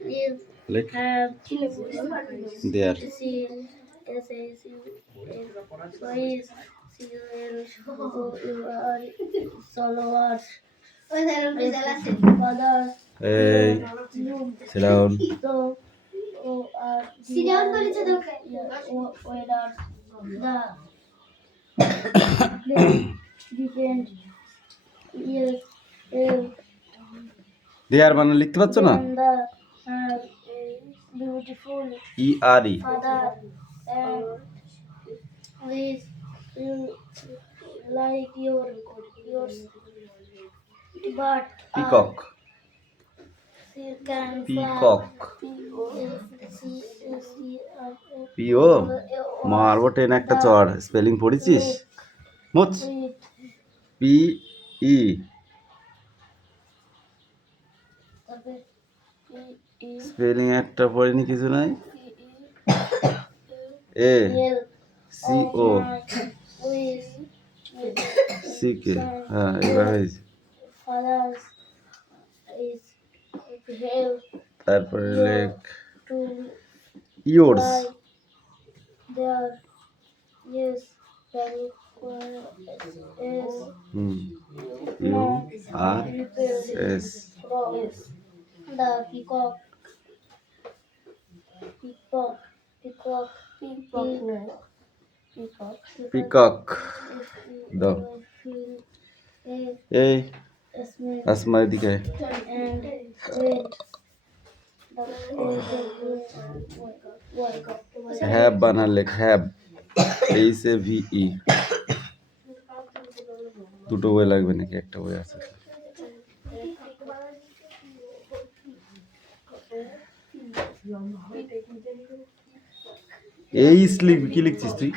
is Like have there. C S A C is C O N O U R followers. Fathers. Hey, sit down. So weathers. The depend is There মানে লিখতে পারছো না? then the beautiful ERE. father and with you like yours but Peacock. can Peacock. fly পিও মারবো ten একটা চড় spelling পড়েছিস মুচ P E spelling একটা পড়িনি কিছু নাই A C O C K হ্যাঁ এবার হয়েছে তারপরে লেখ yours U R S the peacock peacock দাও এই আসমার দিকে হ্যাব বানার লেখ have H A V E দুটো বই লাগবে নাকি একটা বই আছে এই স্লিপ কি লিখছিস তুই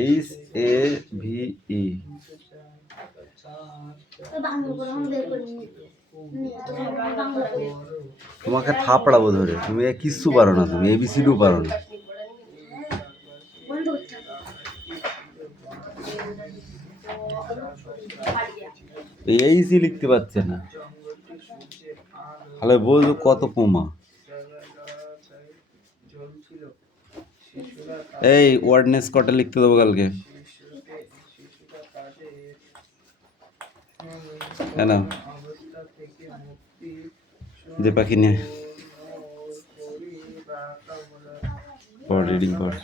এইচ এ ভি ই তোমাকে থাপড়াবো ধরে তুমি কিচ্ছু পারো না তুমি এবিসিডিও পারো না এইচই লিখতে পারছে না তাহলে বলছো কত পোমা এই ওয়ার্ডনেস কটা লিখতে দেবো কালকে কেন যে পাখি নিয়ে পড় রিডিং পড়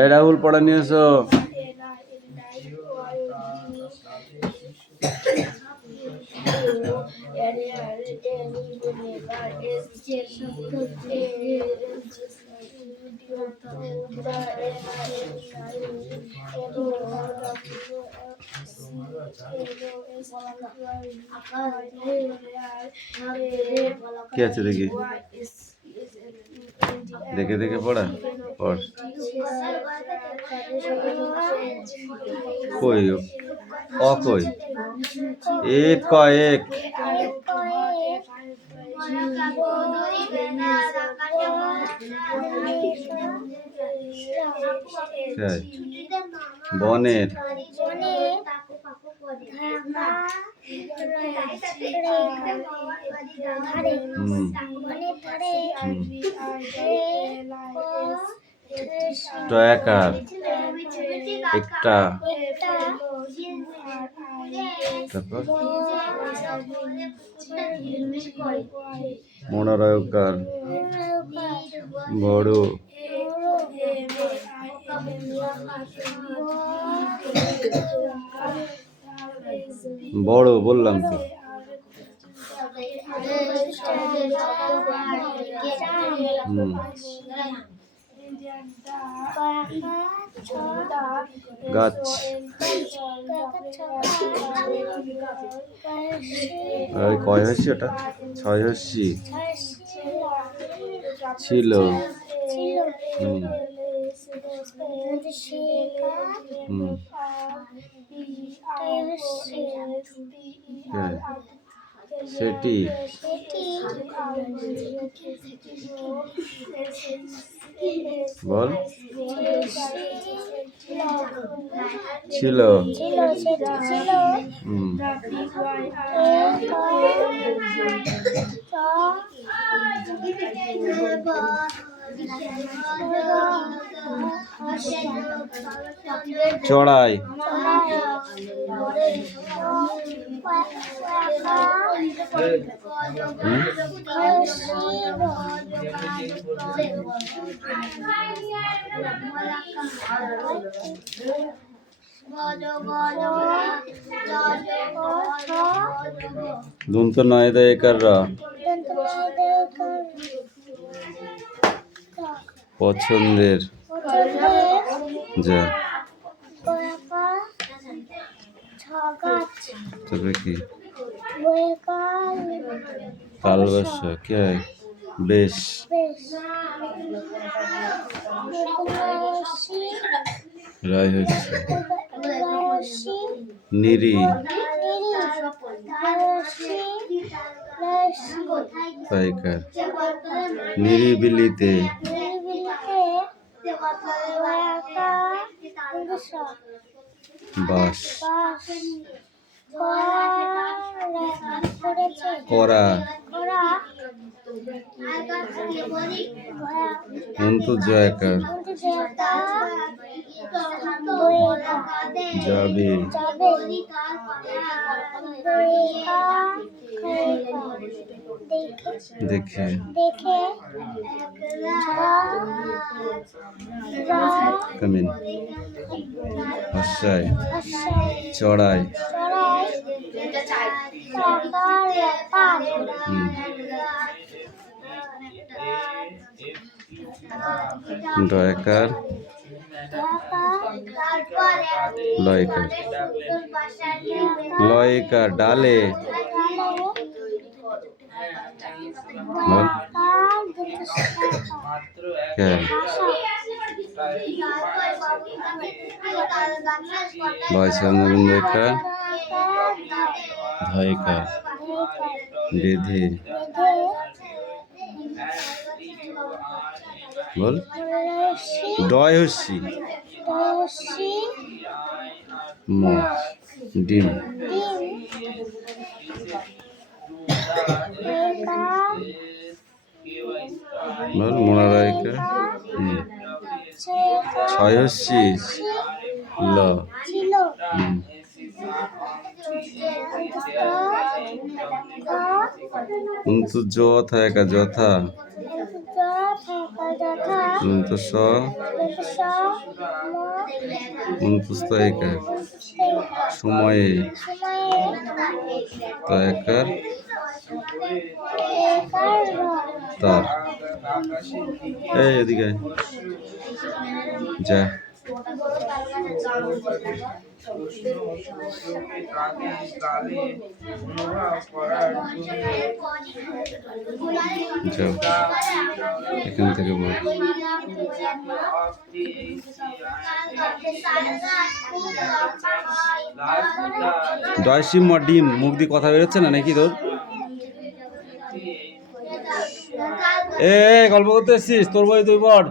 এই রাহুল পড়া নিয়ে এসো কি আছে দেখি দেখে দেখে পড়া পড় কই কই এক কয়েক বনের ট্রাকার একটা তারপর মনোরয়কার বড় বড় বললাম তো গাছ কয় হচ্ছে ওটা ছয় হচ্ছে ছিল হ্যাঁ, সেটি বল ছিল। হুম, চড়াই হুম, দন্ত নয় দয়কার র পছন্দের যা তবে কি তালবাসা কে বেশ রায় হচ্ছে নিরি পাইকার নিরিবিলিতে বাস করা অন্তু জয়কার যাবে দেখে কামিন হসায় চড়াই দয়কার লয়কার লয়কার ডালে বল হ্যাঁ বয়সন্দর ধয়কার বেধে বল ডয় হস্যি ম ডিম বল মোনারায়িকা ছয় হস্যি ল কিন্তু যথা যথা স সময়ে তয়কার তার এই এদিকে যা যাও এখান থেকে বল ডয়সিম ডিম মুখ দিয়ে কথা বেরোচ্ছে না নাকি তোর? এ গল্প করতে এসছিস? তোর বই তুই পড়।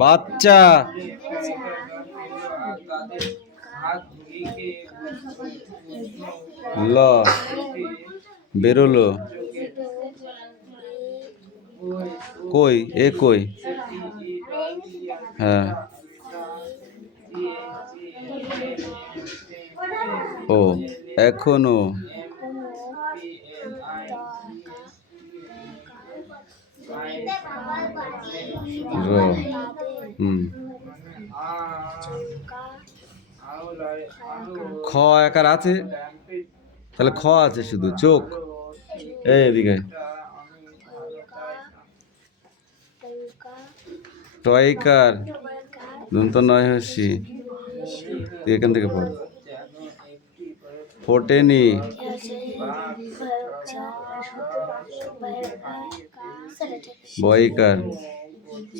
বাচ্চা ল বেরোলো কই এ কই হ্যাঁ ও এখনো র খ একার আছে তাহলে খ আছে শুধু চোখ এই এদিকে টয়কার দন্ত নয় হস্যি তুই এখান থেকে পড় ফোটেনি বয়কার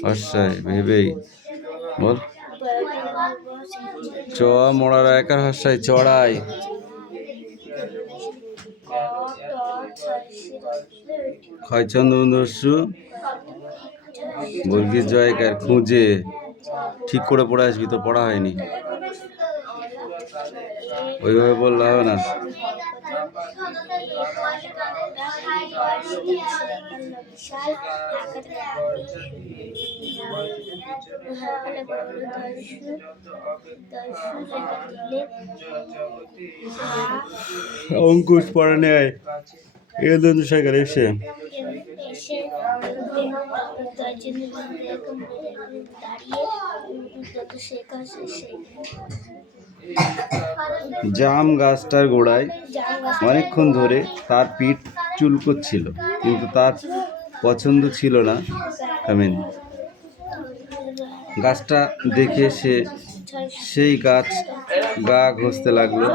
হর্ষায় ভেবেই বল। চ মোড়ার একার হর্ষায় চড়াই। ক্ষয় চন্দ্রবন্ধু বর্গীর জয়কার খুঁজে। ঠিক করে পড়ে আসবি, তো পড়া হয়নি, ওইভাবে বললে হবে না। অঙ্কুশ পড়া নেয় এলেন্দ্র শেখর এসে জাম গাছটার গোড়ায় অনেকক্ষণ ধরে তার পিঠ চুলকোচ্ছিল, কিন্তু তার পছন্দ ছিল না কামিনী। গাছটা দেখে সে সেই গা ঘষতে লাগলো।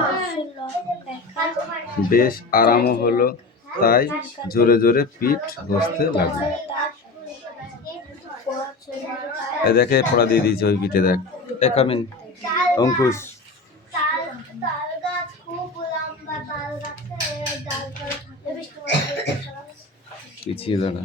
বেশ আরামও হলো, তাই জোরে জোরে পিঠ ঘষতে লাগলো। দেখে পড়া দিয়ে দিয়েছে ওই পিঠে, দেখ এ কামিন অঙ্কুশ। পিছিয়ে দাঁড়া।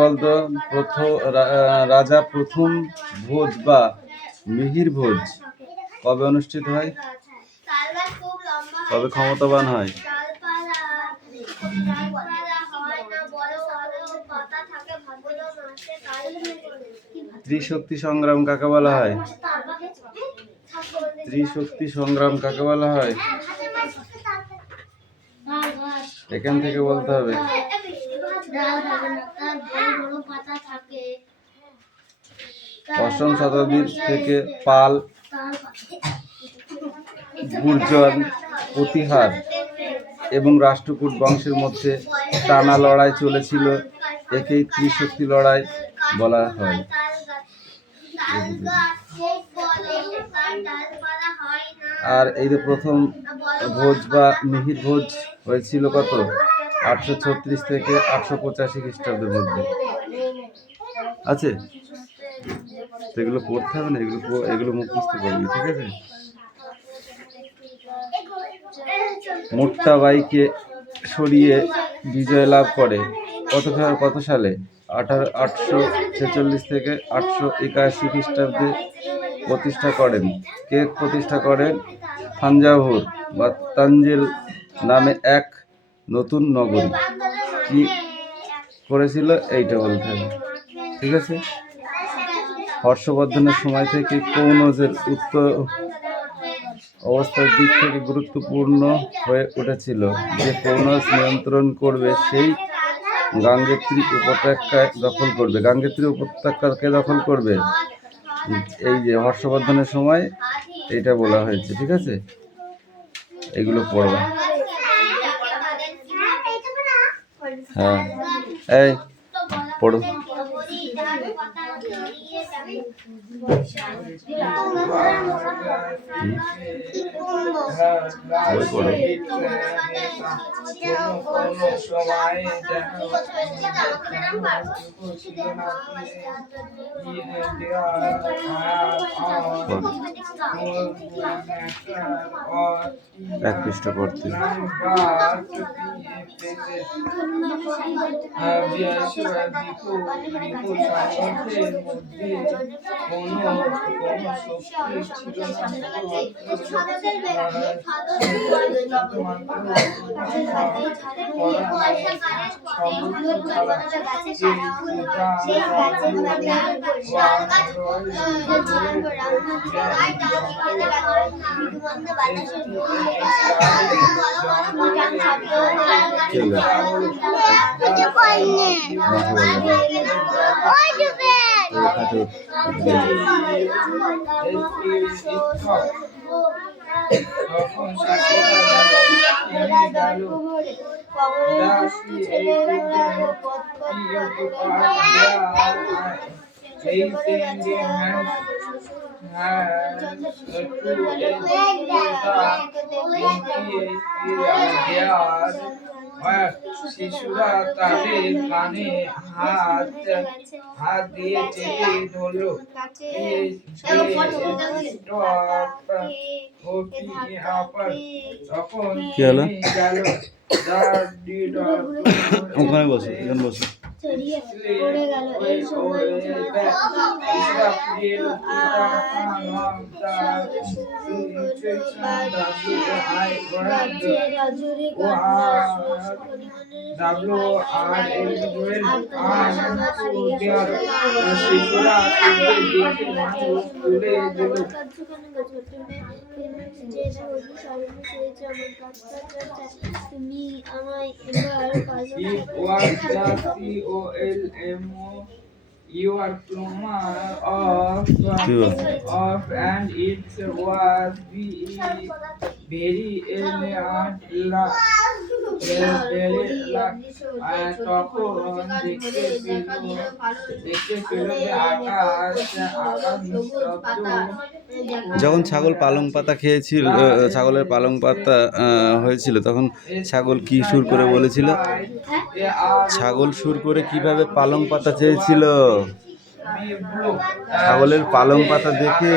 বলতো রাজা প্রথম ভোজ বা মিহির ভোজ কবে অনুষ্ঠিত হয়, কবে ক্ষমতাবান হয়? ত্রিশক্তি সংগ্রাম কাকে বলা হয়? ত্রিশক্তি সংগ্রাম কাকে বলা হয়? এখান থেকে বলতে হবে। অষ্টম শতাব্দী থেকে পাল, গুর্জর, প্রতিহার এবং রাষ্ট্রকূট বংশের মধ্যে টানা লড়াই চলেছিল। একেই ত্রিশক্তি লড়াই বলা হয়। আর এই যে প্রথম ভোজ বা মিহির ভোজ হয়েছিল কত? 836 থেকে 885 খ্রিস্টাব্দের মধ্যে আছে। এগুলো পড়তে হবে না, এগুলো মুখস্থ করবি, ঠিক আছে? মোট্টাবাইকে সরিয়ে বিজয় লাভ করে কত সালে? 846 থেকে 881 খ্রিস্টাব্দে প্রতিষ্ঠা করেন। কে প্রতিষ্ঠা করেন? থাঞ্জাভুর বা তাঞ্জেল নামে এক নতুন নগরী। কি করেছিল এইটা বলতে হবে, ঠিক আছে? হর্ষবর্ধনের সময় থেকে কনৌজের উত্তর অবস্থার দিক থেকে গুরুত্বপূর্ণ হয়ে উঠেছিল। যে কনৌজ নিয়ন্ত্রণ করবে সেই গাঙ্গেত্রী উপত্যকায় দখল করবে। গাঙ্গেত্রী উপত্যকাকে দখল করবে। এই যে হর্ষবর্ধনের সময় এটা বলা হয়েছে, ঠিক আছে? এগুলো পড়বা। হ্যাঁ, এই পড়ো। এক পৃষ্ঠা পড়তে শিশুরা তাদের কানে হাত হাত দিয়ে চেপে ধরলো তখন কি হলো? গেল ওখানে বসো, এখানে বসো। ছড়িয়ে পড়ে গেল। এই সময় তুমি আমায় এবার You are plumber of and it was very তখন দেখতে পেল যে আকাশ নিস্তব্ধ। যখন ছাগল পালং পাতা খেয়েছিল, ছাগলের পালং পাতা হয়েছিল, তখন ছাগল কি সুর করে বলেছিল? ছাগল সুর করে কিভাবে পালং পাতা চেয়েছিল? ছাগলের পালং পাতা দেখে,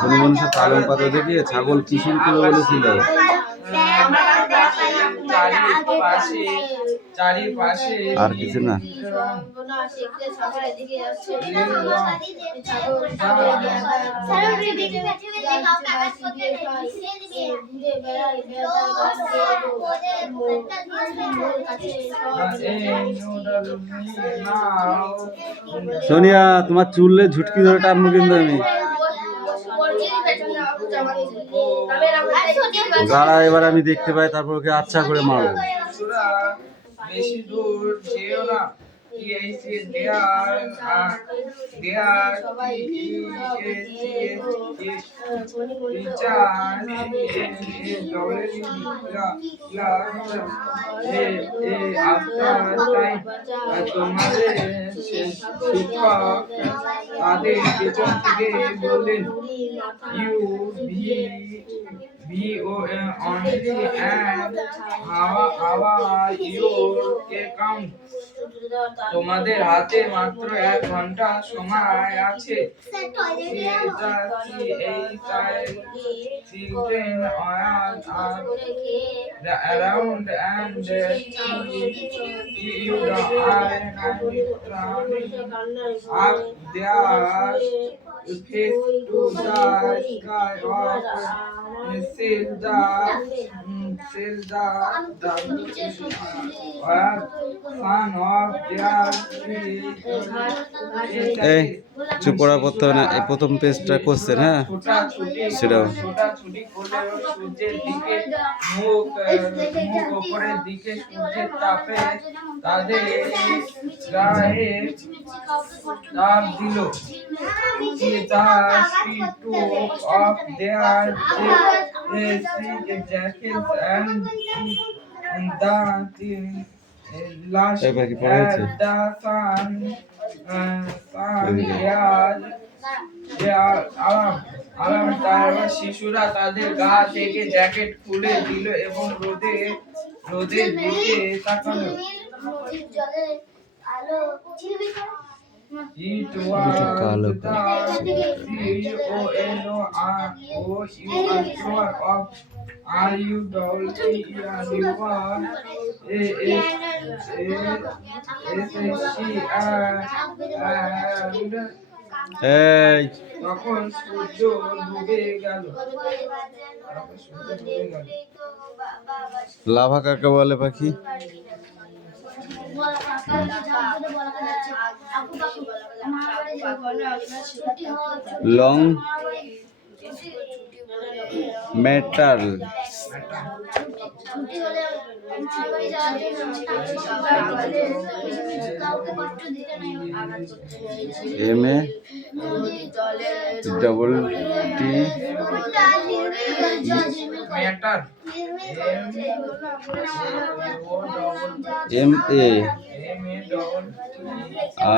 কোনো মানুষের পালং পাতা দেখে ছাগল কি সুর করে বলেছিল? আর কিছু না। সোনিয়া, তোমার চুলে ঝুটকি ধরে টানবো কিন্তু আমি। দাঁড়া, এবার আমি দেখতে পাই, তারপর ওকে আচ্ছা করে মারবো। বেশি দূর যেও না। তোমাদের শিক্ষক তাদের পেছন থেকে বললেন, only and how your account তোমাদের হাতে মাত্র 1 ঘন্টা সময় আছে। Children are around and you are up their face to the sky of sail the son of their এই চুপ করা পড়তে হবে না, এই প্রথম পেজটা কোশ্চেন, হ্যাঁ সেটাও। ছোটাছুটি করলে সূর্যের দিকে মুখ উপরের দিকে সূর্যের তাপে তাদের গায়ে তাপ দিল। of their jackets and the last at the sun শিশুরা তাদের গা থেকে জ্যাকেট খুলে দিল এবং রোদের দিকে তাকালো। It was এই তখন সূর্য ডুবে গেল। লাভা কাকে বলে পাখি? Long metal M A double T matter M A double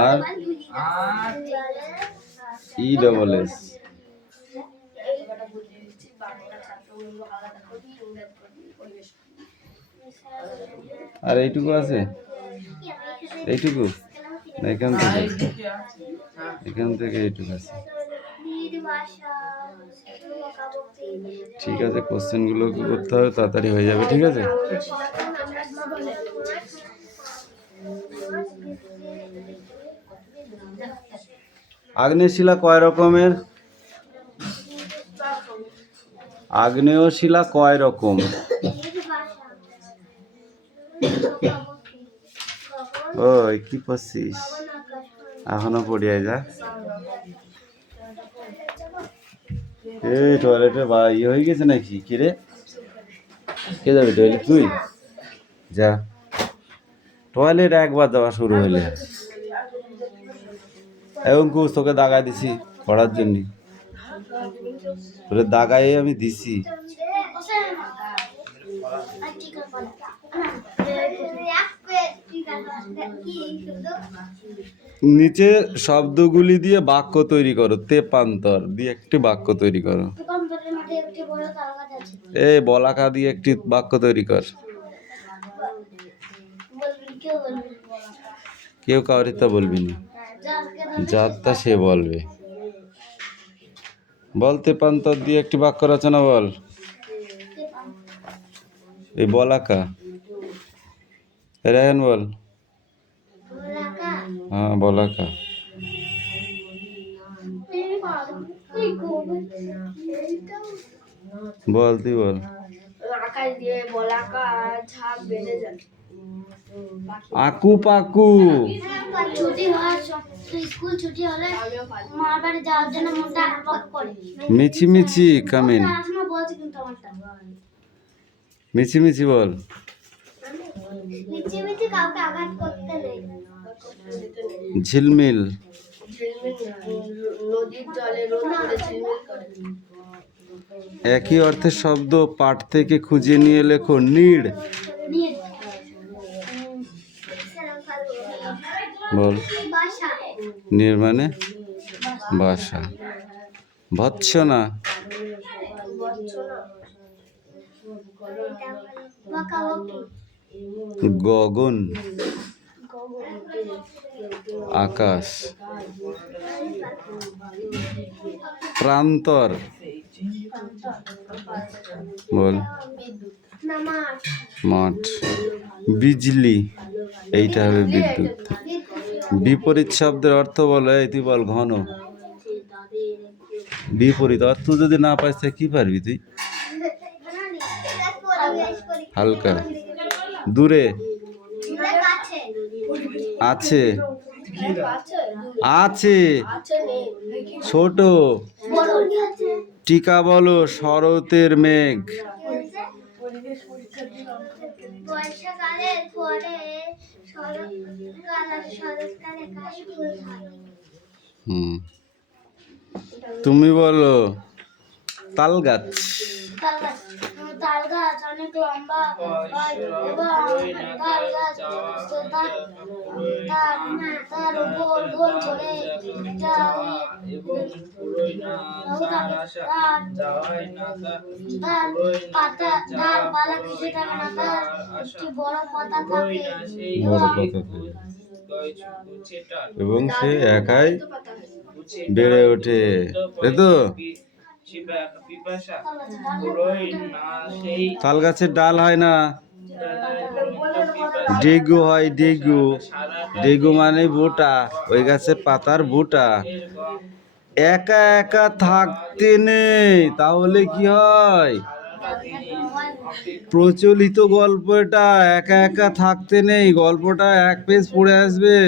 R R E double S. আর এইটুকু আছে, এইটুকু না এখান থেকে, এখান থেকে এইটুকু আছে। ঠিক আছে, কোশ্চেনগুলো কি করতে হবে, তাড়াতাড়ি হয়ে যাবে। ঠিক আছে, আগ্নেয় শিলা কয় রকমের? আগ্নেয় শিলা কয় রকম? ওই কি পড়ছিস এখনো? পড়িয়াই যা। এই টয়লেটে বা ইয়ে হয়ে গেছে নাকি? কি রে, কে যাবে টয়লেট? তুই যা। টয়লেট একবার যাওয়া শুরু হইলে এবং তোকে দাগাই দিছি পড়ার জন্য, তোরে দাগাই আমি দিছি। নিচে শব্দগুলি দিয়ে বাক্য তৈরি করো। তেপান্তর দিয়ে একটি বাক্য তৈরি করো। এই বলাকা দিয়ে একটি বাক্য তৈরি কর। কেউ কাউরি তা বলবি না, যার তা সে বলবে। বল, তেপান্তর দিয়ে একটি বাক্য রচনা বল। এই বলাকা, রায়ন বল। হ্যাঁ, বলাকা। বল, তুই বল। আকু পাকু। মিছি মিছি কামিন। মিছি মিছি বল। ঝিলমিল। একই অর্থের শব্দ পাঠ থেকে খুঁজে নিয়ে লেখো। নিড় বল। নিড় মানে বাসা। ভৎসনা। গগন আকাশ। প্রান্তর বল। মাঠ। বিজলি, এইটা হবে বিদ্যুৎ। বিপরীত শব্দের অর্থ বলো। এই তুই বল। ঘন। বিপরীত অর্থ যদি না পাইস তাহলে কি পারবি তুই? হালকা। দূরে। আছে। আছে। ছোট। টিকা বলো। শরতের মেঘ। তুমি বলো। তাল গাছ। তাল গাছ অনেক লম্বা হয় এবং তাল গাছ তার উপর গোল করে তার পাতা ডালপালা কিছু থাকে না, তার একটি বড় পাতা থাকে এবং সে একাই বেড়ে ওঠে। তাই তো? তাল গাছের ডাল হয় না, ডেগু হয়। ডেগু, ডেগু মানে বোটা, ওই গাছের পাতার বোটা। একা একা থাকতে নেই, তাহলে কি হয়? প্রচলিত গল্প এটা, একা একা থাকতে নেই। গল্পটা এক পেজ পড়ে আসবে।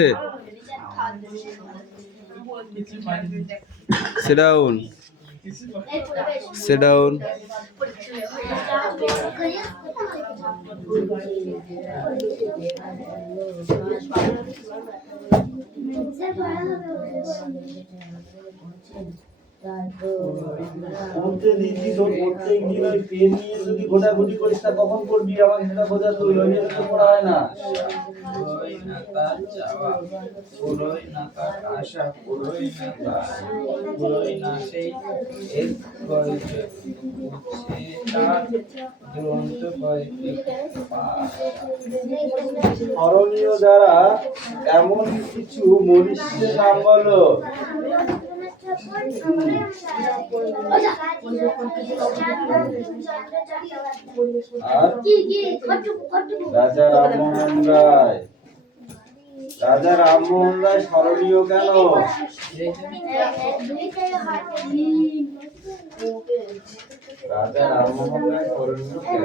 Sit down. Sit down. পড়তে দিচ্ছি তোর প্রত্যেক দিন ওই পেন নিয়ে যদি ঘোটাঘুটি করিস তা কখন পড়বি? আমাকে সেটা বোঝা, তুই ওই জন্য তো পড়া হয় না। পুরোই না তার চাওয়া, পুরোই না তার আশা, পুরোই না তার, পুরোই না সেই এক গল্পে উঠছে তার দুরন্ত কয়েকটি পা। স্মরণীয় যারা এমন কিছু মনীষীদের নাম বলো। আর রাজা রামমোহন রায়। রাজা রামমোহন রায় স্মরণীয় কেন? রাজা রামমোহন রায় স্মরণীয় কেন?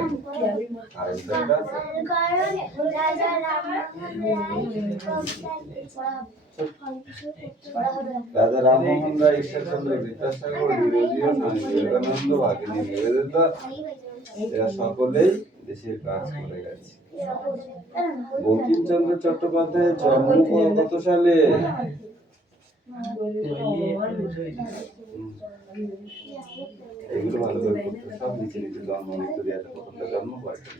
রাজা রামমোহন রায়, ঈশ্বরচন্দ্র বিদ্যাসাগর, বিরোধীয় স্বামী বিবেকানন্দ, ভাগিনী নিবেদিতা, এরা সকলেই দেশের কাজ করে গেছে। বঙ্কিমচন্দ্র চট্টোপাধ্যায়ের জন্ম কত সালে? এগুলো ভালো করে করতে, সব নিচে নিচে জন্ম মৃত্যু দিয়ে আছে, প্রথমটা জন্ম কয়টা।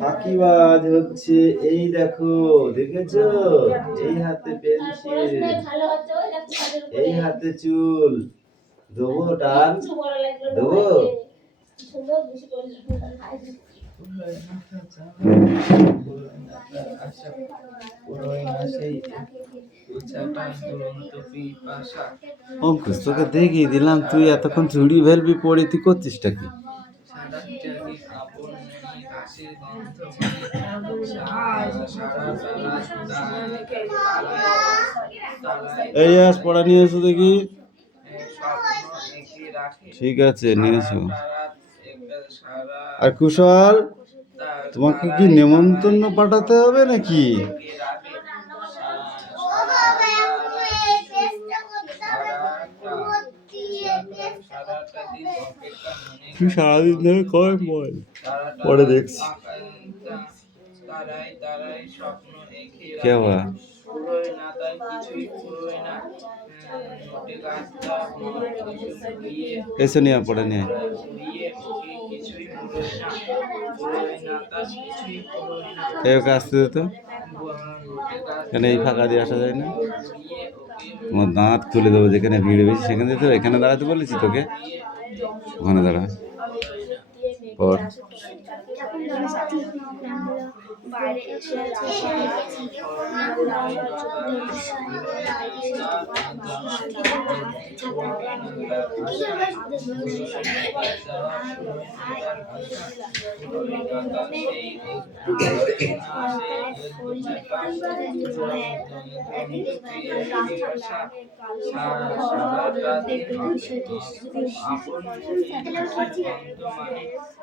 ফাঁকিবাজ হচ্ছে এই দেখো, দেখেছো? এই হাতে পেন্সিল, এই হাতে চুল। দেবো টান, দেবো। অঙ্কুশ, তোকে দেখিয়ে দিলাম, তুই এতক্ষণ চুড়ি ভেলবি পরে, তুই করছিসটা কি? এই আজ পড়া নিয়ে এসো দেখি। ঠিক আছে, নিয়ে এসো। আর কুশল, তোমাকে কি নেমন্তন্ন পাঠাতে হবে নাকি? তুই সারাদিন ধরে কয় বল, পরে দেখছি। কে বা এসে নিয়ে পড়ে নিয়ে ওকে আসতে দিত কেন? এই ফাঁকা দিয়ে আসা যায় না? তোমার দাঁত তুলে দেবো, যেখানে ভিড় বেশি সেখানে তো, এখানে দাঁড়াতে বলেছি তোকে, ওখানে দাঁড়া। পর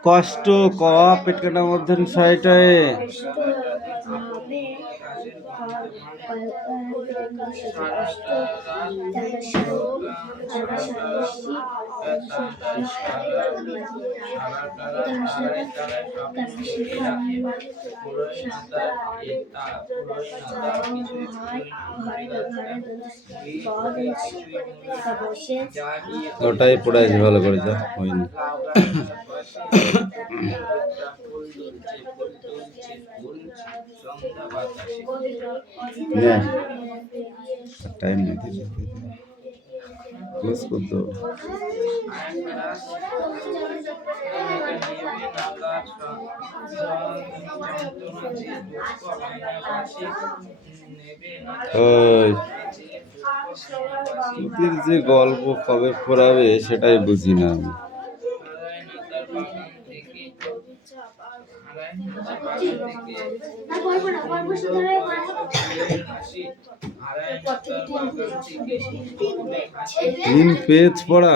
কষ্ট ক পেট কাটা মধ্যে ছয়টায় ওটাই পড়াইছি ভালো করে, যা হয়নি। টাইম নেই, ক্লোজ করতে হবে। তোদের যে গল্প কবে পড়াবে সেটাই বুঝি না আমি। তিন পেজ পড়া।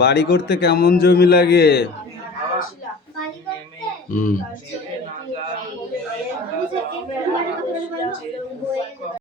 বাড়ি করতে কেমন জমি লাগে? হুম।